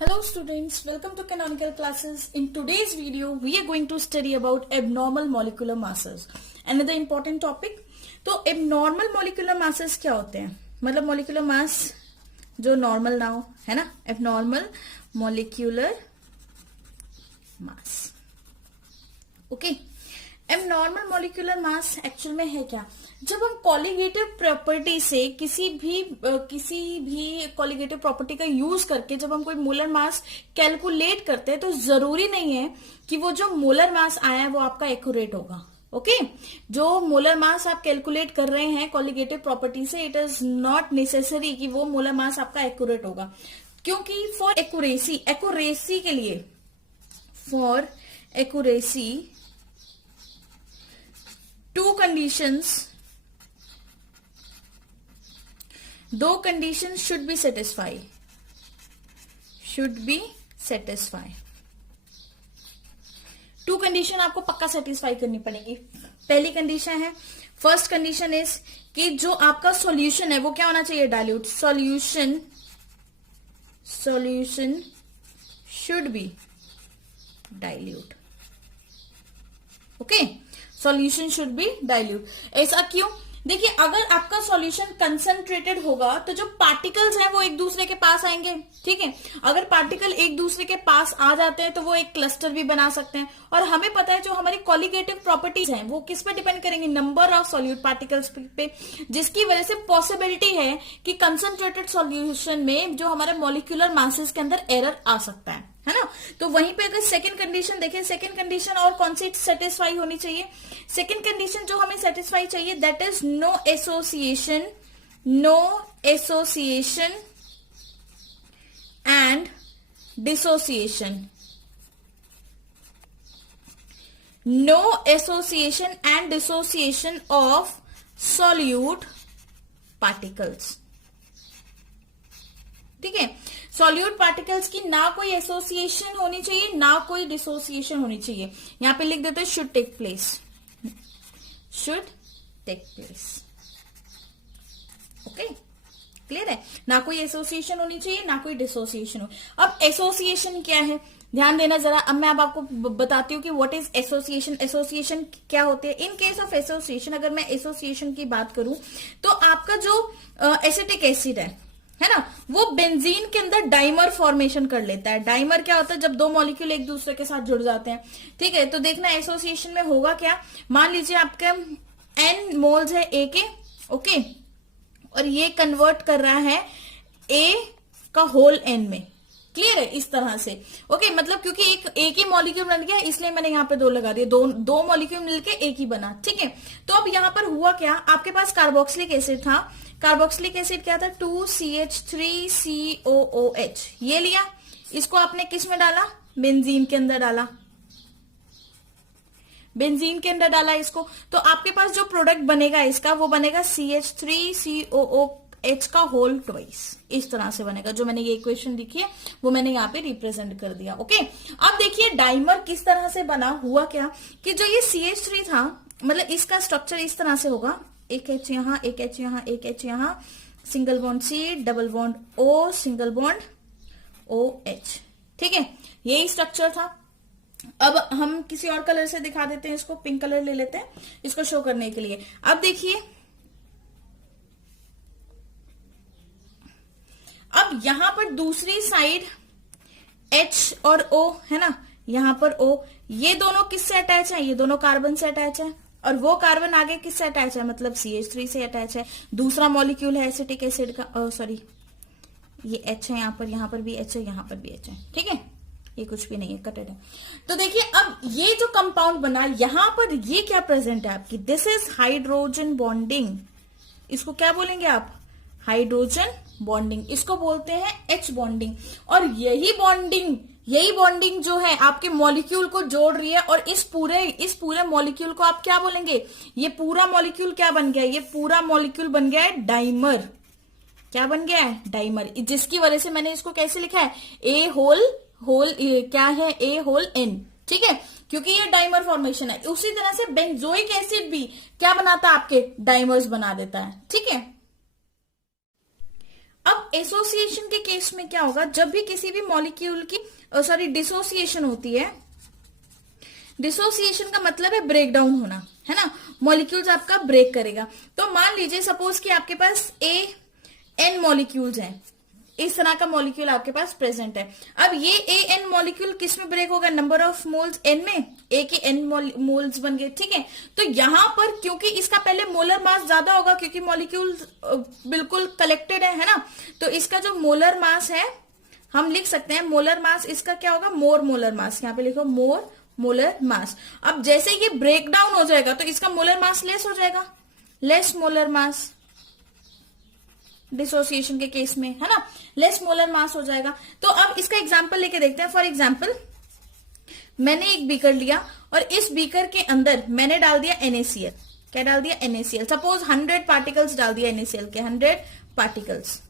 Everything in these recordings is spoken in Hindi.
Hello students, welcome to Canonical Classes. In today's video, we are going to study about abnormal molecular masses. Another important topic. तो abnormal molecular masses क्या होते हैं? मतलब molecular mass जो normal ना हो, है ना? Abnormal molecular mass. Okay. Abnormal molecular mass actual में है क्या? जब हम कॉलिगेटिव प्रॉपर्टी से किसी भी कॉलिगेटिव प्रॉपर्टी का यूज करके जब हम कोई मोलर मास कैलकुलेट करते हैं तो जरूरी नहीं है कि वो जो मोलर मास आया है वो आपका एक्यूरेट होगा. ओके जो मोलर मास आप कैलकुलेट कर रहे हैं कॉलिगेटिव प्रॉपर्टी से, इट इज नॉट नेसेसरी कि वो मोलर मास आपका एक्यूरेट होगा, क्योंकि फॉर एक्यूरेसी के लिए दो conditions should be satisfy. Two condition आपको पक्का सेटिस्फाई करनी पड़ेगी. पहली कंडीशन है, फर्स्ट कंडीशन इज कि जो आपका सॉल्यूशन है वो क्या होना चाहिए? Dilute. Solution should be dilute. Okay, solution should be dilute. ऐसा क्यों? देखिए, अगर आपका सॉल्यूशन कंसंट्रेटेड होगा तो जो पार्टिकल्स हैं वो एक दूसरे के पास आएंगे. ठीक है, अगर पार्टिकल एक दूसरे के पास आ जाते हैं तो वो एक क्लस्टर भी बना सकते हैं. और हमें पता है जो हमारी कॉलिगेटिव प्रॉपर्टीज हैं वो किस पे डिपेंड करेंगे? नंबर ऑफ सॉल्यूट पार्टिकल्स पे, जिसकी वजह से पॉसिबिलिटी है कि कंसंट्रेटेड सॉल्यूशन में जो हमारे मॉलिक्यूलर मासेस के अंदर एरर आ सकता है ना. तो वहीं पे अगर सेकंड कंडीशन देखें, सेकंड कंडीशन और कौन सी सेटिस्फाई होनी चाहिए? सेकंड कंडीशन जो हमें सेटिस्फाई चाहिए that is no association and dissociation. No association and dissociation of solute particles. ठीक है, सॉल्यूट पार्टिकल्स की ना कोई एसोसिएशन होनी चाहिए ना कोई डिसोसिएशन होनी चाहिए. यहां पे लिख देते हैं should take place. Okay, clear है? ना कोई एसोसिएशन होनी चाहिए ना कोई डिसोसिएशन हो. अब एसोसिएशन क्या है ध्यान देना जरा. अब मैं आपको बताती हूँ कि व्हाट इज एसोसिएशन. एसोसिएशन क्या होते हैं? इन केस ऑफ एसोसिएशन, अगर मैं एसोसिएशन की बात करूं तो आपका जो एसिटिक एसिड है ना, वो बेंजीन के अंदर डाइमर फॉर्मेशन कर लेता है. डाइमर क्या होता है? जब दो मॉलिक्यूल एक दूसरे के साथ जुड़ जाते हैं. ठीक है, तो देखना एसोसिएशन में होगा क्या. मान लीजिए आपके n मोल्स है A के. ओके, और ये कन्वर्ट कर रहा है A का होल n में. क्लियर है? इस तरह से. ओके, मतलब क्योंकि एक ही मॉलिक्यूल बन गया इसलिए मैंने यहाँ पे दो लगा दिए. दो मॉलिक्यूल मिलके एक ही बना. ठीक है, तो अब यहाँ पर हुआ क्या? आपके पास कार्बोक्सिलिक एसिड था. कार्बोक्सिलिक एसिड क्या था? 2CH3COOH. ये लिया, इसको आपने किस में डाला? बेंजीन के अंदर डाला. इसको तो आपके पास जो प्रोडक्ट बनेगा इसका वो बनेगा CH3COOH का होल ट्वाइस. इस तरह से बनेगा. जो मैंने ये इक्वेशन लिखी है वो मैंने यहाँ पे रिप्रेजेंट कर दिया. ओके, अब देखिए डाइमर किस तरह से बना. हुआ क्या कि जो ये CH3 था, मतलब इसका स्ट्रक्चर इस तरह से होगा. एक H यहां, एक H यहां, एक H यहां, single bond C, double bond O, single bond OH. ठीक है, यही स्ट्रक्चर था. अब हम किसी और कलर से दिखा देते हैं इसको. पिंक कलर ले लेते हैं इसको शो करने के लिए. अब देखिए, अब यहां पर दूसरी साइड H और O है ना, यहां पर O, ये दोनों किससे अटैच है? ये दोनों कार्बन से अटैच है. और वो कार्बन आगे किससे अटैच है? मतलब CH3 से अटैच है. दूसरा मॉलिक्यूल है एसिटिक एसिड का. सॉरी, ये H है, यहां पर भी H है, यहां पर भी H है. ठीक है, ये कुछ भी नहीं है, कटेड है. तो देखिए, अब ये जो कंपाउंड बना यहां पर, ये क्या प्रेजेंट है आपकी? This is hydrogen bonding. इसको क्या बोलेंगे आप? Hydrogen bonding. इसको बोलते हैं H बॉन्डिंग. और यही बॉन्डिंग जो है आपके मॉलिक्यूल को जोड़ रही है. और इस पूरे मॉलिक्यूल को आप क्या बोलेंगे? ये पूरा मॉलिक्यूल क्या बन गया? ये पूरा मॉलिक्यूल बन गया है डाइमर. क्या बन गया है? डाइमर. जिसकी वजह से मैंने इसको कैसे लिखा है? A होल क्या है? A whole N. ठीक है, क्योंकि ये डाइमर फॉर्मेशन है. उसी तरह से बेंजोइक एसिड भी क्या बनाता है? आपके डाइमर्स बना देता है. ठीक है, अब एसोसिएशन के केस में क्या होगा, जब भी किसी भी मॉलिक्यूल की डिसोसिएशन होती है, डिसोसिएशन का मतलब है ब्रेक डाउन होना, है ना, मॉलिक्यूल्स आपका ब्रेक करेगा। तो मान लीजिए सपोज कि आपके पास एन मॉलिक्यूल्स हैं, इस तरह का मॉलिक्यूल आपके पास प्रेजेंट है। अब ये एन मॉलिक्यूल किस में ब्रेक होगा, नंबर ऑफ मोल्स एन में, ए के एन मोल्स बन गए, ठीक है। तो यहां पर क्योंकि इसका पहले मोलर मास ज्यादा होगा, क्योंकि मॉलिक्यूल बिल्कुल कलेक्टेड है ना, तो इसका जो मोलर मास है हम लिख सकते हैं, मोलर मास इसका क्या होगा, मोर मोलर मास, यहाँ पे लिखो मोर मोलर मास। अब जैसे ये ब्रेक डाउन हो जाएगा तो इसका मोलर मास लेस हो जाएगा, लेस मोलर मास डिसोसिएशन के केस में, है ना, लेस मोलर मास हो जाएगा। तो अब इसका एग्जांपल लेके देखते हैं। फॉर एग्जांपल मैंने एक बीकर लिया और इस बीकर के अंदर मैंने डाल दिया NaCl। क्या डाल दिया, NaCl। सपोज 100 पार्टिकल्स डाल दिया NaCl के, 100 पार्टिकल्स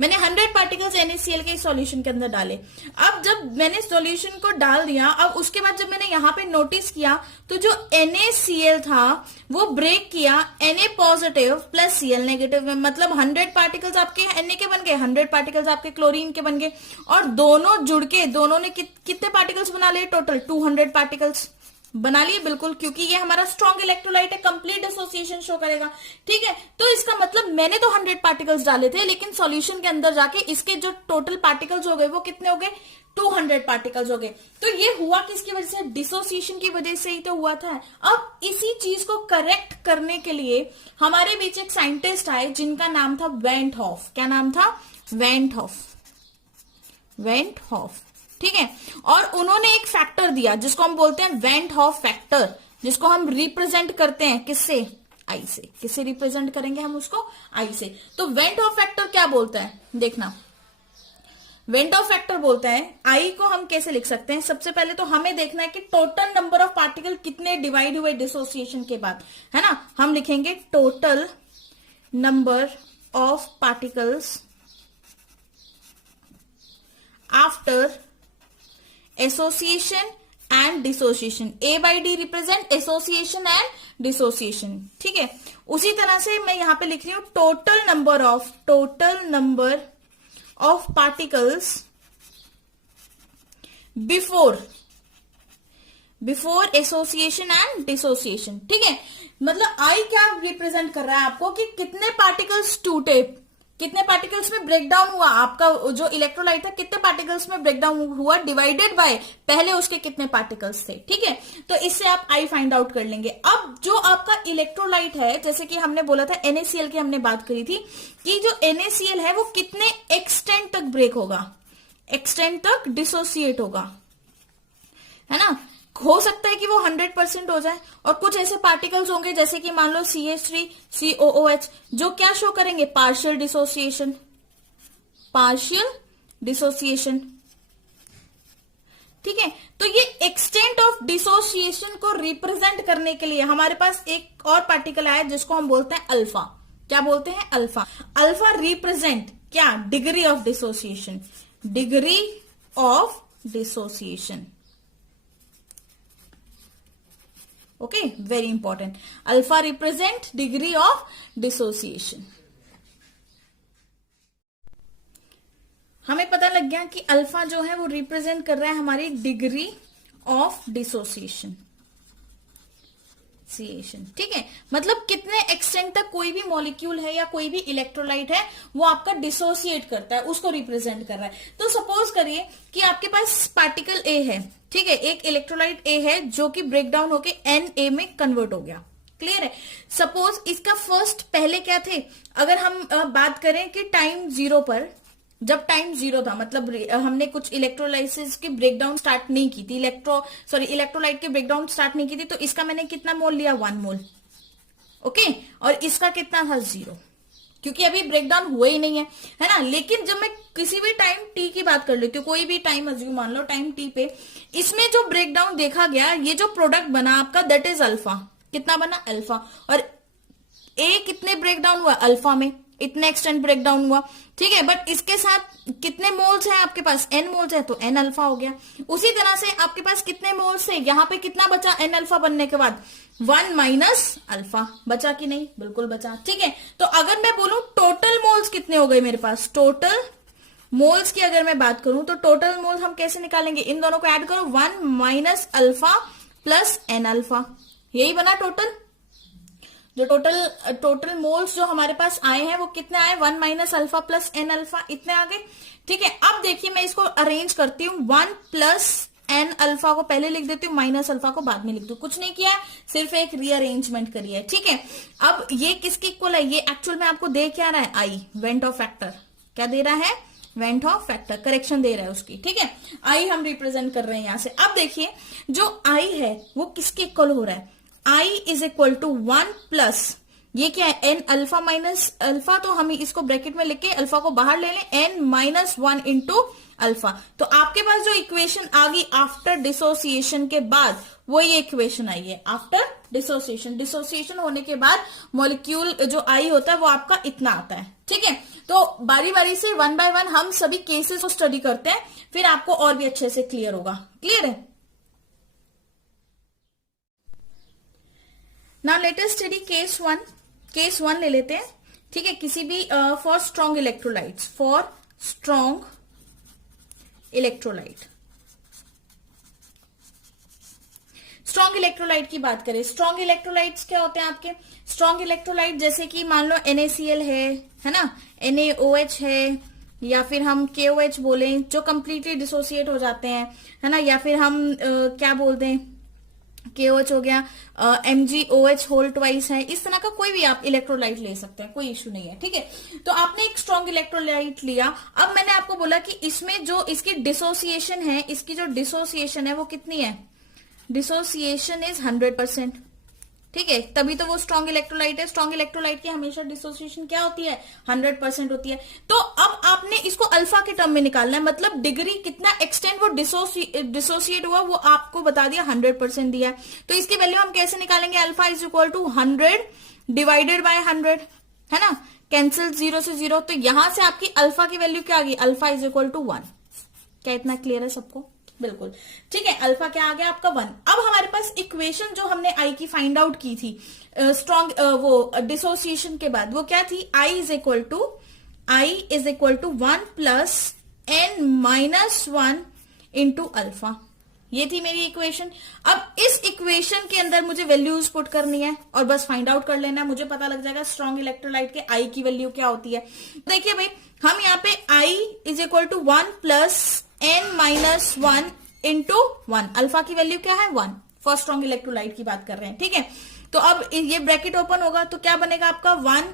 मैंने 100 पार्टिकल्स NaCl के सोल्यूशन के अंदर डाले। अब जब मैंने सोल्यूशन को डाल दिया, अब उसके बाद जब मैंने यहाँ पे नोटिस किया तो जो NaCl था वो ब्रेक किया Na positive plus Cl negative में, मतलब 100 पार्टिकल्स आपके Na के बन गए, 100 पार्टिकल्स आपके क्लोरीन के बन गए, और दोनों जुड़ के दोनों ने कितने पार्टिकल्स बना लिए, टोटल 200 पार्टिकल्स बना लिए, बिल्कुल, क्योंकि ये हमारा स्ट्रॉन्ग इलेक्ट्रोलाइट है, कंप्लीट एसोसिएशन शो करेगा, ठीक है। तो इसका मतलब मैंने तो 100 पार्टिकल्स डाले थे, लेकिन सॉल्यूशन के अंदर जाके इसके जो टोटल पार्टिकल्स हो गए वो कितने हो गए, 200 पार्टिकल्स हो गए। तो ये हुआ किसकी वजह से, डिसोसिएशन की वजह से ही तो हुआ था। अब इसी चीज को करेक्ट करने के लिए हमारे बीच एक साइंटिस्ट आए जिनका नाम था वेंट हॉफ। क्या नाम था, वेंट हॉफ, ठीक है। और उन्होंने एक फैक्टर दिया जिसको हम बोलते हैं वेंट हॉफ फैक्टर, जिसको हम रिप्रेजेंट करते हैं किससे, आई से। किससे रिप्रेजेंट करेंगे हम उसको, आई से। तो वेंट हॉफ फैक्टर क्या बोलता है, देखना, वेंट हॉफ फैक्टर बोलता है आई को हम कैसे लिख सकते हैं। सबसे पहले तो हमें देखना है कि टोटल नंबर ऑफ पार्टिकल कितने डिवाइड हुए डिसोसिएशन के बाद, है ना। हम लिखेंगे total number of particles after association and dissociation. A by D represent association and dissociation, ठीक है। उसी तरह से मैं यहां पे लिख रही हूं total number of particles before association and dissociation, ठीक है। मतलब I क्या रिप्रेजेंट कर रहा है आपको कि कितने पार्टिकल्स टूटे, कितने पार्टिकल्स में ब्रेकडाउन हुआ, आपका जो इलेक्ट्रोलाइट है कितने पार्टिकल्स में ब्रेकडाउन हुआ, डिवाइडेड बाय पहले उसके कितने पार्टिकल्स थे, ठीक है। तो इससे आप आई फाइंड आउट कर लेंगे। अब जो आपका इलेक्ट्रोलाइट है, जैसे कि हमने बोला था NaCl की हमने बात करी थी कि जो NaCl है वो कितने एक्सटेंट तक ब्रेक होगा, एक्सटेंट तक डिसोसिएट होगा, है ना। हो सकता है कि वो 100% हो जाए, और कुछ ऐसे पार्टिकल्स होंगे जैसे कि मान लो CH3COOH जो क्या शो करेंगे, पार्शियल डिसोसिएशन, ठीक है। तो ये एक्सटेंट ऑफ डिसोसिएशन को रिप्रेजेंट करने के लिए हमारे पास एक और पार्टिकल आया जिसको हम बोलते हैं अल्फा। क्या बोलते हैं, अल्फा। अल्फा रिप्रेजेंट क्या, degree of dissociation, okay, very important. Alpha represent degree of dissociation. हमें पता लग गया कि अल्फा जो है वो रिप्रेजेंट कर रहा है हमारी डिग्री ऑफ डिसोसिएशन, ठीक है। मतलब कितने एक्सटेंट तक कोई भी मॉलिक्यूल है या कोई भी इलेक्ट्रोलाइट है वो आपका डिसोसिएट करता है, उसको रिप्रेजेंट कर रहा है। तो सपोज करिए कि आपके पास पार्टिकल ए है, ठीक है, एक इलेक्ट्रोलाइट ए है जो कि ब्रेकडाउन होके Na में कन्वर्ट हो गया, क्लियर है। सपोज इसका फर्स्ट पहले क्या थे, अगर हम बात करें कि टाइम 0 पर, जब टाइम 0 था, मतलब हमने कुछ इलेक्ट्रोलाइसिस की ब्रेकडाउन स्टार्ट नहीं की थी, इलेक्ट्रोलाइट की ब्रेकडाउन स्टार्ट नहीं की थी, तो इसका मैंने कितना मोल लिया, 1 मोल, ओके। और इसका कितना था, 0, क्योंकि अभी ब्रेकडाउन हुआ ही नहीं है ना। लेकिन जब मैं किसी भी टाइम टी की बात कर लेती हूँ, कोई भी टाइम अज्यूम मान लो टाइम टी पे, इसमें जो ब्रेकडाउन देखा गया, ये जो प्रोडक्ट बना आपका, दैट इज अल्फा। कितना बना, अल्फा। और ए कितने ब्रेकडाउन हुआ, अल्फा में, इतने एक्सटेंट ब्रेक डाउन हुआ, ठीक है। बट इसके साथ कितने मोल्स हैं आपके पास, n मोल्स है, तो n अल्फा हो गया। उसी तरह से आपके पास कितने मोल्स थे, यहाँ पे कितना बचा n अल्फा बनने के बाद, 1 माइनस अल्फा, बचा कि नहीं, बिल्कुल बचा, ठीक है। तो अगर मैं बोलूं टोटल मोल्स कितने हो गए मेरे पास, टोटल मोल्स की अगर मैं बात करूं तो टोटल मोल्स हम कैसे निकालेंगे, इन दोनों को ऐड करो, 1 minus alpha plus n alpha, यही बना टोटल। जो टोटल मोल्स जो हमारे पास आए हैं वो कितने आए, 1 minus alpha plus n alpha, इतने आ गए, ठीक है। अब देखिए मैं इसको अरेंज करती हूँ, 1 प्लस n अल्फा को पहले लिख देती हूँ, माइनस अल्फा को बाद में लिख दू, कुछ नहीं किया, सिर्फ एक रीअरेंजमेंट करी है, ठीक है। अब ये किसकी इक्वल है, ये एक्चुअल में आपको दे क्या रहा है, आई, वेंट ऑफ फैक्टर, क्या दे रहा है, वेंट ऑफ फैक्टर, करेक्शन दे रहा है उसकी, ठीक है। आई हम रिप्रेजेंट कर रहे हैं यहां से। अब देखिए जो आई है वो किसके इक्वल हो रहा है, आई इज इक्वल टू 1 प्लस, ये क्या है, n अल्फा माइनस अल्फा, तो हम इसको ब्रैकेट में लिख के अल्फा को बाहर ले लें, n माइनस 1 इंटू अल्फा। तो आपके पास जो इक्वेशन आ गई आफ्टर डिसोसिएशन के बाद, वो ये इक्वेशन आई है आफ्टर डिसोसिएशन। डिसोसिएशन होने के बाद मॉलिक्यूल जो आई होता है वो आपका इतना आता है, ठीक है। तो बारी बारी से 1 बाय 1 हम सभी केसेस को स्टडी करते हैं, फिर आपको और भी अच्छे से क्लियर होगा, क्लियर है। Now let us study case 1। Case 1 ले लेते हैं, ठीक है, किसी भी for strong electrolytes, for strong electrolyte. Strong electrolyte की बात करें, स्ट्रॉन्ग इलेक्ट्रोलाइट्स क्या होते हैं आपके, स्ट्रॉन्ग इलेक्ट्रोलाइट जैसे कि मान लो NaCl है ना, NaOH है, या फिर हम KOH बोले जो कंप्लीटली डिसोसिएट हो जाते हैं, है ना, या फिर हम क्या बोलते हैं, KOH हो गया, MgOH होल ट्वाइस है, इस तरह का कोई भी आप इलेक्ट्रोलाइट ले सकते हैं, कोई इश्यू नहीं है, ठीक है। तो आपने एक स्ट्रॉन्ग इलेक्ट्रोलाइट लिया, अब मैंने आपको बोला कि इसमें जो इसकी डिसोसिएशन है, इसकी जो डिसोसिएशन है वो कितनी है, डिसोसिएशन इज 100%, ठीक है, तभी तो वो स्ट्रॉन्ग इलेक्ट्रोलाइट है। स्ट्रॉन्ग इलेक्ट्रोलाइट की हमेशा डिसोसिएशन क्या होती है, 100% होती है। तो अब आपने इसको अल्फा के टर्म में निकालना है, मतलब डिग्री कितना एक्सटेंड वो डिसोसिएट हुआ वो आपको बता दिया, 100% दिया है। तो इसकी वैल्यू हम कैसे निकालेंगे, alpha is equal to 100 divided by 100, है ना, कैंसिल 0 से 0, तो यहां से आपकी अल्फा की वैल्यू क्या आ गई, अल्फा इज इक्वल टू 1। क्या इतना क्लियर है सबको, बिल्कुल, ठीक है। अल्फा क्या आ गया आपका 1। अब हमारे पास इक्वेशन जो हमने आई की फाइंड आउट की थी स्ट्रॉन्ग वो डिसोसिएशन के बाद, वो क्या थी, I is equal to 1 plus n minus 1 into alpha, ये थी मेरी इक्वेशन। अब इस इक्वेशन के अंदर मुझे वैल्यूज पुट करनी है और बस फाइंड आउट कर लेना है, मुझे पता लग जाएगा स्ट्रॉन्ग इलेक्ट्रोलाइट के आई की वैल्यू क्या होती है। देखिए भाई, हम यहाँ पे I is equal to 1 plus n minus 1 into 1, alpha की वैल्यू क्या है 1, फर्स्ट स्ट्रॉन्ग इलेक्ट्रोलाइट की बात कर रहे हैं, ठीक है। तो अब ये ब्रैकेट ओपन होगा तो क्या बनेगा आपका 1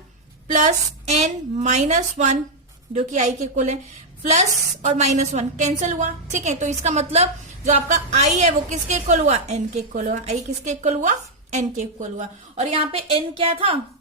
प्लस n माइनस 1 जो कि आई के इक्वल है, प्लस और माइनस 1 कैंसिल हुआ, ठीक है। तो इसका मतलब जो आपका आई है वो किसके इक्वल हुआ, n के इक्वल हुआ, आई किसके इक्वल हुआ, n के इक्वल हुआ। और यहाँ पे n क्या था,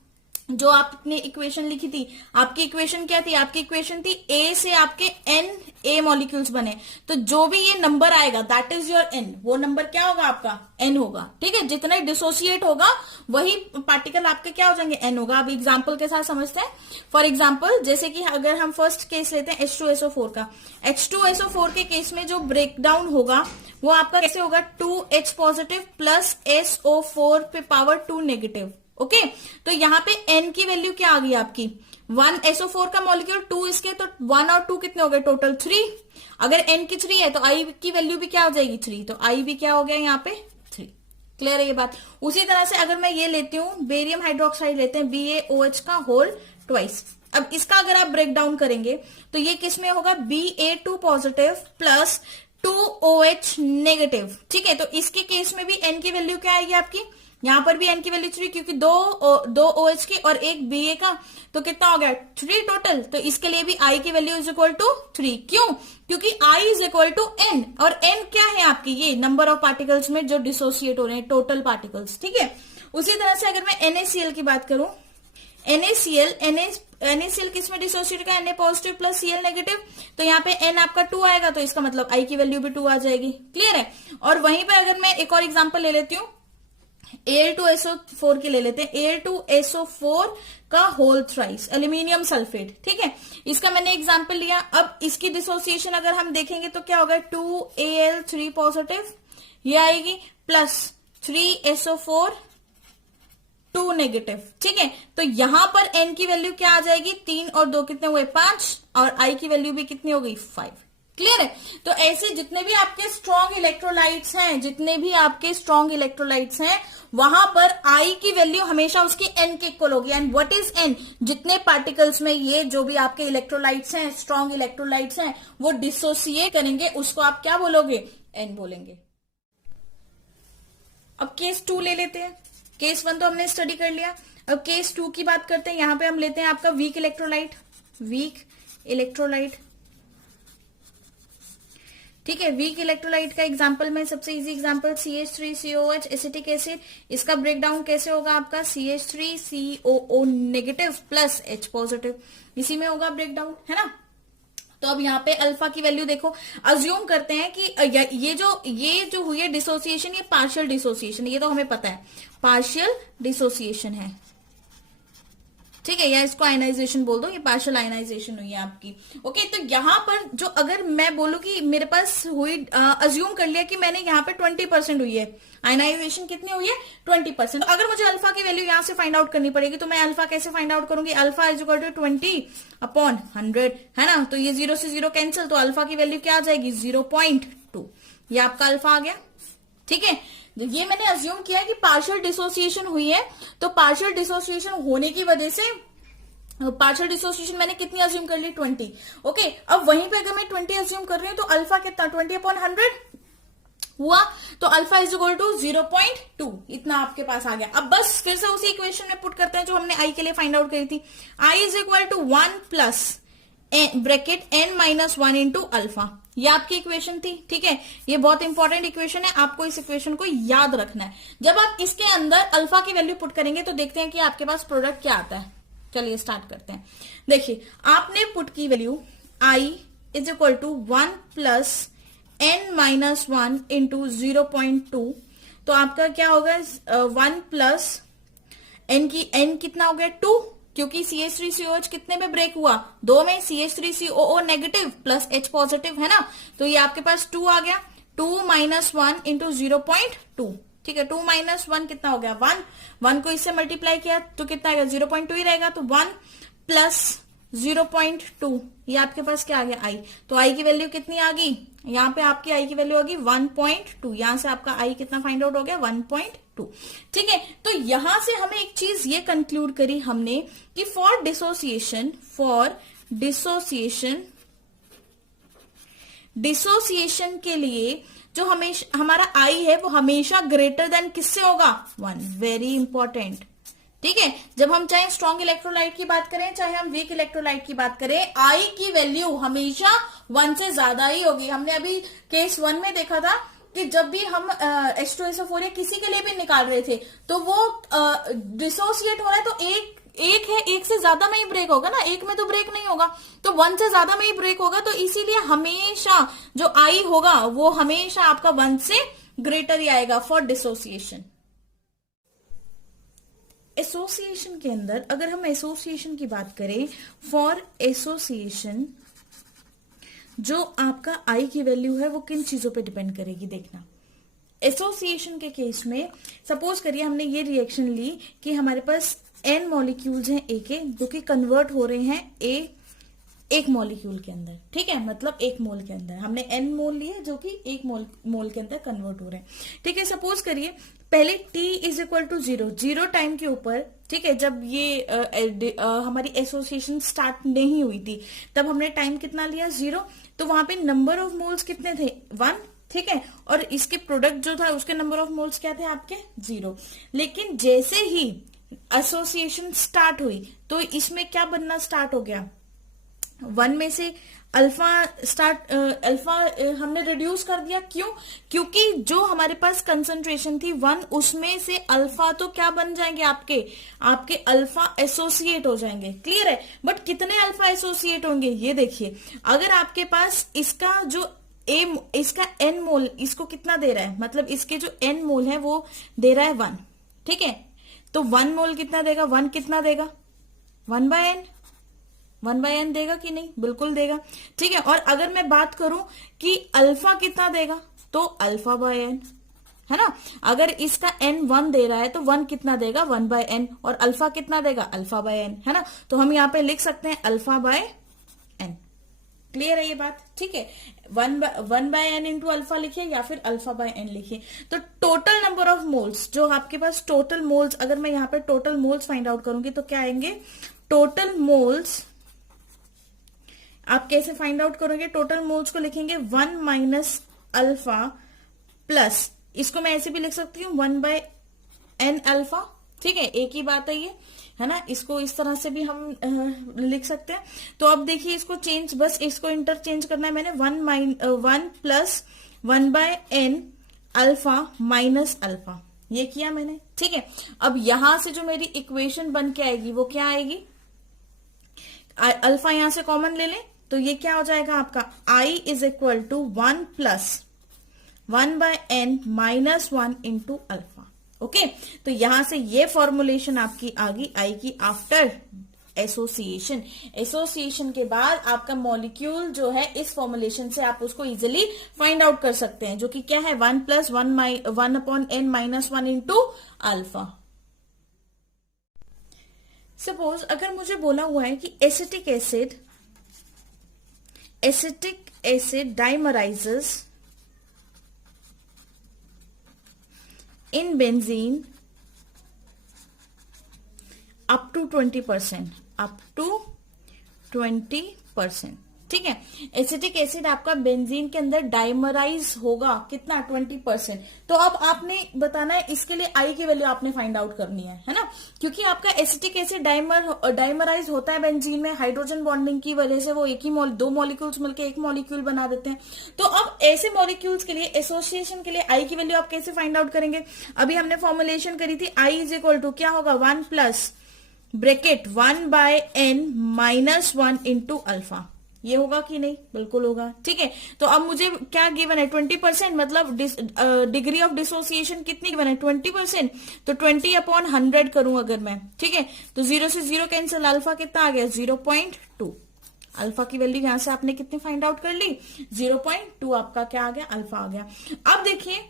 जो आपने इक्वेशन लिखी थी, आपकी इक्वेशन क्या थी, आपकी इक्वेशन थी A से आपके n A मॉलिक्यूल्स बने, तो जो भी ये नंबर आएगा दैट इज योर n, वो नंबर क्या होगा आपका n होगा, ठीक है। जितना डिसोसिएट होगा वही पार्टिकल आपके क्या हो जाएंगे, n होगा। अब एग्जांपल के साथ समझते हैं। फॉर एग्जांपल जैसे कि अगर हम फर्स्ट केस लेते हैं H2SO4 का, H2SO4 के केस में जो ब्रेकडाउन होगा वो आपका कैसे होगा, 2H पॉजिटिव प्लस SO4 पे पावर 2 नेगेटिव, ओके। तो यहाँ पे n की वैल्यू क्या आ गई आपकी, 1 SO4 का मॉलिक्यूल 2 इसके, तो 1 और 2 कितने हो गए टोटल 3। अगर n की 3 है तो I की वैल्यू भी क्या हो जाएगी 3, तो I भी क्या हो गया यहाँ पे 3। क्लियर है ये बात। उसी तरह से अगर मैं ये लेती हूँ बेरियम हाइड्रोक्साइड लेते हैं BaOH का होल ट्वाइस, अब इसका अगर आप ब्रेक डाउन करेंगे तो ये किस में होगा, Ba2 positive plus 2OH negative, ठीक है। तो इसके केस में भी n की वैल्यू क्या आएगी आपकी, यहां पर भी n की वैल्यू 3, क्योंकि दो OH की और एक Ba का, तो कितना हो गया 3 टोटल। तो इसके लिए भी I की वैल्यू इज इक्वल टू 3, क्यों, क्योंकि I is equal to n, और n क्या है आपकी, ये नंबर ऑफ पार्टिकल्स में जो डिसोसिएट हो रहे हैं, टोटल पार्टिकल्स, ठीक है। उसी तरह से अगर मैं NaCl की बात करूं, NaCl किस में डिसोसिएट का, Na positive plus Cl negative, तो यहाँ पे n आपका 2 आएगा, तो इसका मतलब I की वैल्यू भी 2 आ जाएगी, क्लियर है। और वहीं पर अगर मैं एक और एग्जांपल ले लेती हूँ, Al2SO4 की ले लेते हैं, Al2SO4 का होल थ्राइस, एल्यूमिनियम सल्फेट, ठीक है। इसका मैंने एग्जांपल लिया। अब इसकी डिसोसिएशन अगर हम देखेंगे तो क्या होगा, 2Al3 पॉजिटिव ये आएगी, प्लस 3SO4 2 नेगेटिव, ठीक है। तो यहां पर N की वैल्यू क्या आ जाएगी, 3 और 2 कितने हुए 5, और I की वैल्यू भी कितनी हो गई 5। क्लियर है। तो ऐसे जितने भी आपके स्ट्रॉन्ग इलेक्ट्रोलाइट्स हैं, जितने भी आपके स्ट्रॉन्ग इलेक्ट्रोलाइट्स हैं, वहां पर I की वैल्यू हमेशा उसकी N के इक्वल होगी। एंड व्हाट इज N, जितने पार्टिकल्स में ये जो भी आपके इलेक्ट्रोलाइट्स हैं, स्ट्रॉन्ग इलेक्ट्रोलाइट्स हैं, वो डिसोसिएट करेंगे, उसको आप क्या बोलोगे, N बोलेंगे। अब केस 2 ले लेते हैं। केस 1 तो हमने स्टडी कर लिया, अब केस 2 की बात करते हैं। यहां पे हम लेते हैं आपका वीक इलेक्ट्रोलाइट, वीक इलेक्ट्रोलाइट, ठीक है। वीक इलेक्ट्रोलाइट का एग्जांपल में सबसे easy example CH3COH acetic acid. इसका ब्रेकडाउन कैसे होगा आपका, CH3COO negative plus H positive, इसी में होगा ब्रेकडाउन, है ना। तो अब यहाँ पे अल्फा की वैल्यू देखो, अज्यूम करते हैं कि ये जो हुई है डिसोसिएशन, ये पार्शियल डिसोसिएशन, ये तो हमें पता है पार्शियल डिसोसिएशन है, ठीक है, या इसको आयनाइजेशन बोल दो, ये पार्शियल आयनाइजेशन हुई है आपकी। ओके, तो यहां पर जो अगर मैं बोलूं कि मेरे पास हुई, अज्यूम कर लिया कि मैंने यहाँ पे 20% हुई है आयनाइजेशन, कितनी हुई है 20%। अगर मुझे अल्फा की वैल्यू यहां से फाइंड आउट करनी पड़ेगी, तो मैं अल्फा कैसे फाइंड आउट करूंगी, अल्फा इज इक्वल टू 20/100, है ना। तो ये 0 से 0 कैंसिल, तो अल्फा की वैल्यू क्या आ जाएगी 0.2, ये आपका अल्फा आ गया, ठीक है। ये मैंने अज्यूम किया कि पार्शियल डिसोसिएशन हुई है, तो पार्शियल डिसोसिएशन होने की वजह से पार्शियल डिसोसिएशन मैंने कितनी अज्यूम कर ली 20। ओके, अब वहीं पे अगर मैं 20 अज्यूम कर रही हूं तो अल्फा कितना 20/100 हुआ, तो अल्फा इज इक्वल टू 0.2, इतना आपके पास आ गया। अब बस फिर से उसी इक्वेशन में पुट करते हैं जो हमने आई के लिए फाइंड आउट करी थी। I is equal to 1 plus bracket n-1 into alpha, ये आपकी इक्वेशन थी, ठीक है। ये बहुत इंपॉर्टेंट इक्वेशन है, आपको इस इक्वेशन को याद रखना है। जब आप इसके अंदर अल्फा की वैल्यू पुट करेंगे तो देखते हैं कि आपके पास प्रोडक्ट क्या आता है। चलिए स्टार्ट करते हैं। देखिए, आपने पुट की value i is equal to 1 plus n-1 into 0.2, तो आपका क्या होगा 1 प्लस n कितना हो गया 2, क्योंकि CH3COH कितने में ब्रेक हुआ 2 में, CH3COO negative plus H positive, है ना। तो ये आपके पास 2 आ गया, 2 माइनस 1 इंटू 0.2, ठीक है। 2 माइनस 1 कितना हो गया 1 को इससे मल्टीप्लाई किया तो कितना आएगा 0.2 ही रहेगा, तो 1 प्लस 0.2, ये आपके पास क्या आ गया I। तो I की वैल्यू कितनी आ गई, यहाँ पे आपकी I की वैल्यू होगी 1.2, यहां से आपका I कितना फाइंड आउट हो गया 1.2, ठीक है। तो यहां से हमें एक चीज ये कंक्लूड करी हमने कि फॉर डिसोसिएशन के लिए जो हमेशा हमारा I है वो हमेशा ग्रेटर देन किससे होगा 1, वेरी इंपॉर्टेंट, ठीक है। जब हम चाहे स्ट्रॉन्ग इलेक्ट्रोलाइट की बात करें, चाहे हम वीक इलेक्ट्रोलाइट की बात करें, I की वैल्यू हमेशा 1 से ज्यादा ही होगी। हमने अभी केस 1 में देखा था कि जब भी हम H2SO4 या किसी के लिए भी निकाल रहे थे तो वो डिसोसिएट हो रहा है, तो एक है, एक से ज्यादा में ही ब्रेक होगा ना, एक में तो ब्रेक नहीं होगा, तो 1 से ज्यादा में ही ब्रेक होगा। तो इसीलिए हमेशा जो I होगा वो हमेशा आपका 1 से ग्रेटर ही आएगा फॉर डिसोसिएशन। एसोसिएशन के अंदर अगर हम एसोसिएशन की बात करें, फॉर एसोसिएशन जो आपका I की वैल्यू है वो किन चीजों पे डिपेंड करेगी, देखना। एसोसिएशन के केस में सपोज करिए हमने ये रिएक्शन ली कि हमारे पास n मॉलिक्यूल्स हैं A के, जो कि कन्वर्ट हो रहे हैं एक मॉलिक्यूल के अंदर, ठीक है, मतलब 1 मोल के अंदर हमने n मोल लिए जो कि 1 मोल के अंदर कन्वर्ट हो रहे हैं, ठीक है। सपोज करिए पहले t is equal to 0 time के ऊपर, ठीक है, जब ये हमारी एसोसिएशन स्टार्ट नहीं हुई थी तब हमने टाइम कितना लिया 0, तो वहां पे नंबर ऑफ मोल्स कितने थे 1, ठीक है, और इसके प्रोडक्ट जो था उसके नंबर ऑफ मोल्स क्या थे आपके 0। लेकिन जैसे ही एसोसिएशन स्टार्ट हुई तो इसमें क्या बनना स्टार्ट हो गया, 1 में से अल्फा हमने रिड्यूस कर दिया, क्यों, क्योंकि जो हमारे पास कंसंट्रेशन थी 1, उसमें से अल्फा तो क्या बन जाएंगे आपके अल्फा एसोसिएट हो जाएंगे, क्लियर है। बट कितने अल्फा एसोसिएट होंगे ये देखिए, अगर आपके पास इसका जो इसका n मोल इसको कितना दे रहा है, मतलब इसके जो n मोल है वो दे रहा है 1, ठीक है, तो 1 मोल कितना देगा 1 कितना देगा 1/n, 1/n देगा कि नहीं? बिल्कुल देगा। ठीक है, और अगर मैं बात करूं कि अल्फा कितना देगा, तो अल्फा बाय एन, है ना। अगर इसका n 1 दे रहा है तो 1 कितना देगा? 1/n, और अल्फा कितना देगा? अल्फा बाय एन, है ना। तो हम यहाँ पे लिख सकते हैं अल्फा बाय एन। क्लियर है ये बात? ठीक है, 1/n इंटू अल्फा लिखिए या फिर अल्फा बाय एन लिखिए। तो टोटल नंबर ऑफ मोल्स, जो आपके पास टोटल मोल्स, अगर मैं यहाँ पे टोटल मोल्स फाइंड आउट करूंगी तो क्या आएंगे? टोटल मोल्स आप कैसे फाइंड आउट करोगे? टोटल मोल्स को लिखेंगे 1 माइनस अल्फा प्लस, इसको मैं ऐसे भी लिख सकती हूँ 1/n अल्फा। ठीक है, एक ही बात है ये, है ना। इसको इस तरह से भी हम लिख सकते हैं। तो अब देखिए इसको चेंज, बस इसको इंटरचेंज करना है मैंने। 1 plus 1/n alpha minus alpha, ये किया मैंने। ठीक है, अब यहां से जो मेरी इक्वेशन बन के आएगी वो क्या आएगी? अल्फा यहां से कॉमन ले लें तो ये क्या हो जाएगा आपका? I is equal to 1 plus 1/n minus 1 into alpha. Okay, तो यहां से ये फॉर्मुलेशन आपकी आ गई आई की आफ्टर एसोसिएशन। एसोसिएशन के बाद आपका मॉलिक्यूल जो है इस फॉर्मुलेशन से आप उसको इजिली फाइंड आउट कर सकते हैं, जो कि क्या है? 1 plus 1/n minus 1 into alpha. Suppose अगर मुझे बोला हुआ है कि acetic acid dimerizes in benzene up to 20%, up to 20%। ठीक है, एसिटिक एसिड आपका बेंजीन के अंदर डाइमराइज होगा कितना? 20%। तो अब आपने बताना है, इसके लिए आई की वैल्यू आपने फाइंड आउट करनी है ना। क्योंकि आपका एसिटिक एसिड डाइमराइज होता है बेंजीन में, हाइड्रोजन बॉन्डिंग की वजह से वो एक ही दो मॉलिक्यूल्स मिलकर एक मॉलिक्यूल बना देते हैं। तो अब ऐसे मॉलिक्यूल्स के लिए एसोसिएशन के लिए आई की वैल्यू आप कैसे फाइंड आउट करेंगे? अभी हमने फॉर्मुलेशन करी थी, आई इज इक्वल टू क्या होगा? 1 plus bracket 1/n minus 1 into alpha. ये होगा कि नहीं? बिल्कुल होगा। ठीक है, तो अब मुझे क्या गिवन है? 20%, मतलब डिग्री ऑफ डिसोसिएशन कितनी गिवन है? 20%। तो 20/100 करूं अगर मैं, ठीक है, तो 0 से 0 कैंसिल, अल्फा कितना आ गया? 0.2। अल्फा की वैल्यू यहां से आपने कितनी फाइंड आउट कर ली? 0.2 आपका क्या आ गया? अल्फा आ गया। अब देखिए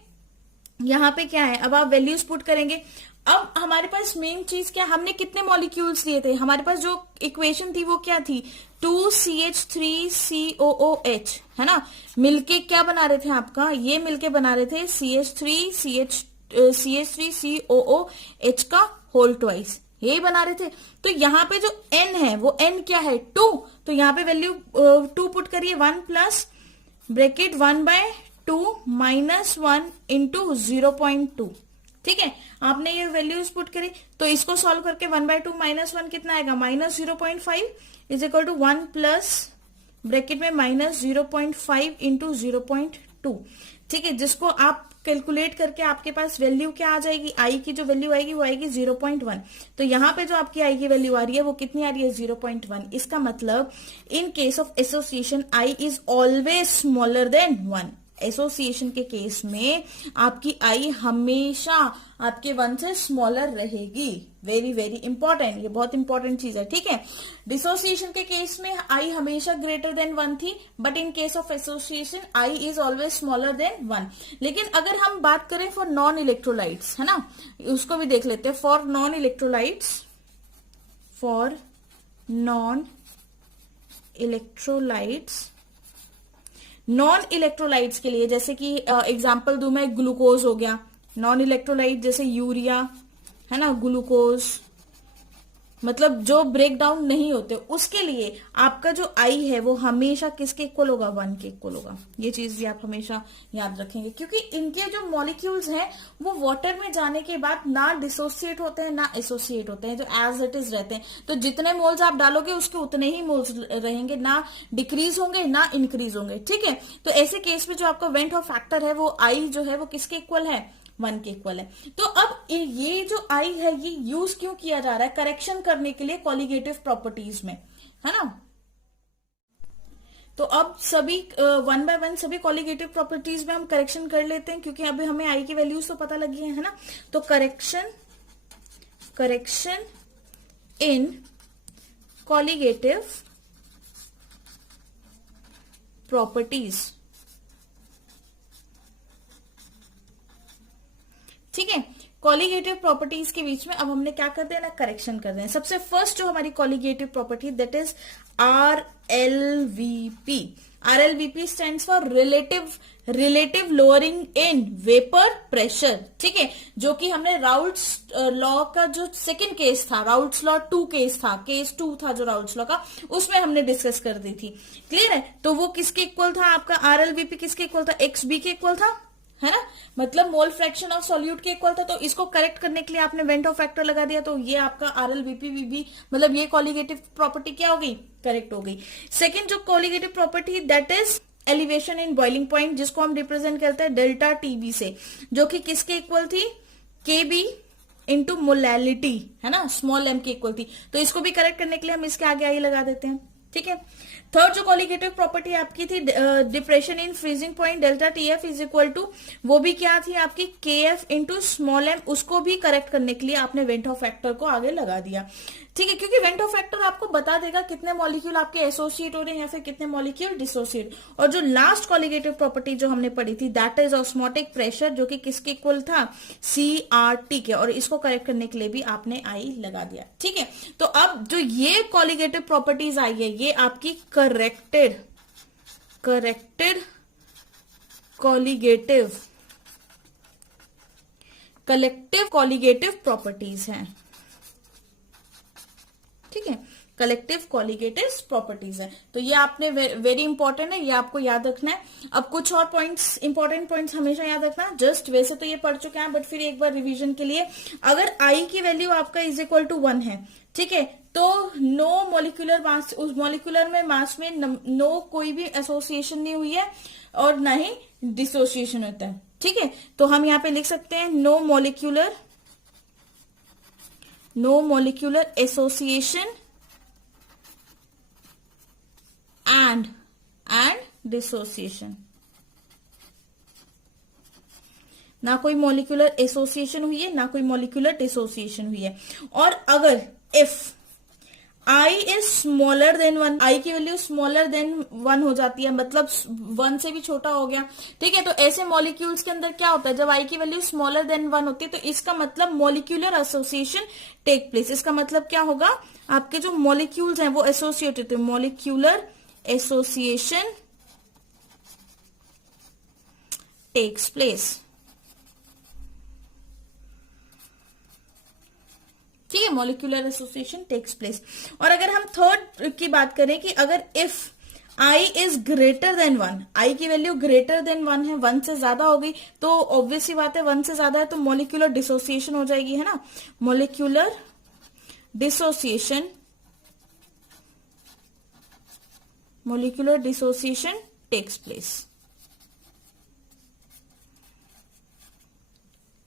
यहां पे क्या है, अब आप वैल्यूज पुट करेंगे। अब हमारे पास मेन चीज क्या, हमने कितने मॉलिक्यूल्स लिए थे? हमारे पास जो इक्वेशन थी वो क्या थी? 2CH3COOH, है ना। मिलके क्या बना रहे थे आपका? ये मिलके बना रहे थे CH3COOH का होल ट्वाइस, यही बना रहे थे। तो यहाँ पे जो n है वो n क्या है? 2। तो यहाँ पे वैल्यू 2 पुट करिए, 1 प्लस ब्रैकेट 1/2 माइनस 1 इंटू 0.2। ठीक है, आपने ये वैल्यूज पुट करी, तो इसको सॉल्व करके 1/2 माइनस 1 कितना आएगा? Minus 0.5 is equal to 1 plus bracket में माइनस 0.5 इंटू 0.2। ठीक है, जिसको आप कैलकुलेट करके आपके पास वैल्यू क्या आ जाएगी? आई की जो वैल्यू आएगी वो आएगी 0.1। तो यहां पे जो आपकी आई की वैल्यू आ रही है वो कितनी आ रही है? 0.1। इसका मतलब in case of association I is always smaller than 1। Association के केस में आपकी आई हमेशा आपके 1 से स्मॉलर रहेगी। वेरी वेरी इंपॉर्टेंट, ये बहुत इंपॉर्टेंट चीज है। ठीक है, डिसोसिएशन के केस में आई हमेशा ग्रेटर देन 1 थी, but in case of association I is always smaller than 1। लेकिन अगर हम बात करें फॉर नॉन इलेक्ट्रोलाइट्स, है ना, उसको भी देख लेते हैं। For non electrolytes, non electrolytes के लिए, जैसे कि एग्जांपल दूं मैं, ग्लूकोज हो गया नॉन इलेक्ट्रोलाइट, जैसे यूरिया, है ना, ग्लूकोज, मतलब जो ब्रेक डाउन नहीं होते, उसके लिए आपका जो आई है वो हमेशा किसके इक्वल होगा? 1 के इक्वल होगा। ये चीज भी आप हमेशा याद रखेंगे, क्योंकि इनके जो मॉलिक्यूल्स हैं वो वाटर में जाने के बाद ना डिसोसिएट होते हैं ना एसोसिएट होते हैं, जो एज इट इज रहते हैं। तो जितने मोल्स आप डालोगे उसके उतने ही मोल्स रहेंगे, ना डिक्रीज होंगे ना इंक्रीज होंगे। ठीक है, तो ऐसे केस में जो आपका वेंट ऑफ फैक्टर है वो आई जो है वो किसके इक्वल है? 1 के इक्वल है। तो अब ये जो आई है ये यूज क्यों किया जा रहा है? करेक्शन करने के लिए कॉलिगेटिव प्रॉपर्टीज में, है ना। तो अब सभी 1 by 1 सभी कॉलिगेटिव प्रॉपर्टीज में हम करेक्शन कर लेते हैं, क्योंकि अभी हमें आई की वैल्यूज तो पता लगी है ना। तो करेक्शन इन कॉलीगेटिव प्रॉपर्टीज। ठीक है, कॉलीगेटिव प्रॉपर्टीज के बीच में अब हमने क्या कर देना, करेक्शन कर देना। सबसे फर्स्ट जो हमारी colligative property that is RLVP। RLVP stands for relative lowering in vapour pressure. ठीक है, जो कि हमने राउल्ट्स लॉ का जो सेकंड केस था, राउल्ट्स लॉ 2 केस था, केस 2 था जो राउल्ट्स लॉ का, उसमें हमने डिस्कस कर दी थी। क्लियर है, तो वो किसके इक्वल था, आपका RLVP किसके इक्वल था, XB के इक्वल था, है ना, मतलब मोल फ्रैक्शन ऑफ सॉल्यूट के इक्वल था। तो इसको करेक्ट करने के लिए आपने वेंट ऑफ फैक्टर लगा दिया, तो ये आपका RLVP मतलब ये कॉलीगेटिव प्रॉपर्टी क्या हो गई, करेक्ट हो गई। सेकंड जो colligative property that is elevation in boiling point, जिसको हम रिप्रेजेंट करते हैं डेल्टा TB से, जो कि किसके इक्वल थी, KB इंटू मोलैलिटी, है ना, स्मॉल m के इक्वल थी। तो इसको भी करेक्ट करने के लिए हम इसके आगे आई लगा देते हैं। ठीक है, थर्ड जो कॉलीगेटिव प्रॉपर्टी आपकी थी depression in freezing point delta TF is equal to, वो भी क्या थी आपकी, KF इंटू स्मॉल m। उसको भी करेक्ट करने के लिए आपने वेंट ऑफ फैक्टर को आगे लगा दिया। ठीक है, क्योंकि वेंट ऑफ फैक्टर आपको बता देगा कितने मॉलिक्यूल आपके एसोसिएट हो रहे हैं या फिर कितने मॉलिक्यूल डिसोसिएट। और जो लास्ट कॉलीगेटिव प्रॉपर्टी जो हमने पढ़ी थी दैट इज ऑस्मोटिक प्रेशर, जो कि किसके इक्वल था, CRT के, और इसको करेक्ट करने के लिए भी आपने I लगा दिया। ठीक है, तो अब जो ये कॉलीगेटिव प्रॉपर्टीज आई है ये आपकी करेक्टेड कलेक्टिव कॉलीगेटिव प्रॉपर्टीज हैं। ठीक है, कलेक्टिव कॉलीगेटिव प्रॉपर्टीज है। तो ये आपने वेरी इंपॉर्टेंट है, ये आपको याद रखना है। अब कुछ और पॉइंट्स, इंपॉर्टेंट पॉइंट्स हमेशा याद रखना। जस्ट वैसे तो ये पढ़ चुके हैं बट फिर एक बार रिवीजन के लिए, अगर I की वैल्यू आपका इज इक्वल टू 1 है, ठीक है, तो नो मॉलिक्यूलर मास, उस मॉलिक्यूलर में मास में नो कोई भी एसोसिएशन नहीं हुई है और ना ही डिसोसिएशन होता है। ठीक है, तो हम यहाँ पे लिख सकते हैं no molecular association and dissociation. ना कोई मॉलिक्यूलर एसोसिएशन हुई है, ना कोई मॉलिक्यूलर डिसोसिएशन हुई है। और अगर if I is smaller than 1, I की वैल्यू स्मॉलर देन 1 हो जाती है, मतलब 1 से भी छोटा हो गया। ठीक है, तो ऐसे मॉलिक्यूल्स के अंदर क्या होता है, जब I की वैल्यू स्मॉलर देन 1 होती है तो इसका मतलब मॉलिक्यूलर एसोसिएशन टेक प्लेस। इसका मतलब क्या होगा, आपके जो मॉलिक्यूल्स हैं वो एसोसिएट होते हैं, मॉलिक्यूलर एसोसिएशन टेक्स प्लेस। ठीक है, मॉलिक्यूलर एसोसिएशन टेक्स प्लेस। और अगर हम थर्ड की बात करें कि अगर if I is greater than 1, I की वैल्यू ग्रेटर देन 1 है, 1 से ज्यादा हो गई, तो ऑब्वियस सी बात है 1 से ज्यादा है तो मॉलिक्यूलर डिसोसिएशन हो जाएगी, है ना, molecular dissociation takes place.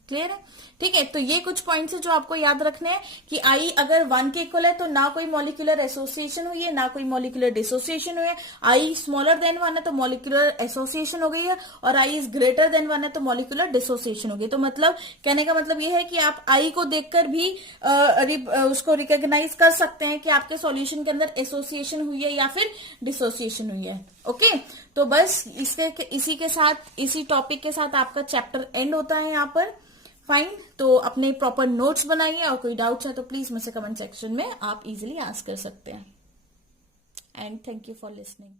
Clear है, ठीक है। तो ये कुछ पॉइंट्स है जो आपको याद रखने हैं कि I अगर 1 के इक्वल है तो ना कोई मॉलिक्यूलर एसोसिएशन हुई है, ना कोई मॉलिक्यूलर डिसोसिएशन हुई है। I स्मॉलर देन 1 है तो मॉलिक्यूलर एसोसिएशन हो गई है, और I इज ग्रेटर देन 1 है तो मॉलिक्यूलर डिसोसिएशन हो गई। तो मतलब कहने का मतलब ये है कि आप I को देखकर भी उसको रिकॉग्नाइज कर सकते हैं कि आपके सॉल्यूशन के अंदर एसोसिएशन हुई है या फिर डिसोसिएशन हुई है। ओके, तो बस इसी के साथ, इसी टॉपिक के साथ आपका चैप्टर एंड होता है यहाँ पर। फाइन, तो अपने प्रॉपर नोट्स बनाइए, और कोई डाउट्स है तो प्लीज मुझसे कमेंट सेक्शन में आप इजीली आस्क कर सकते हैं। And thank you for listening.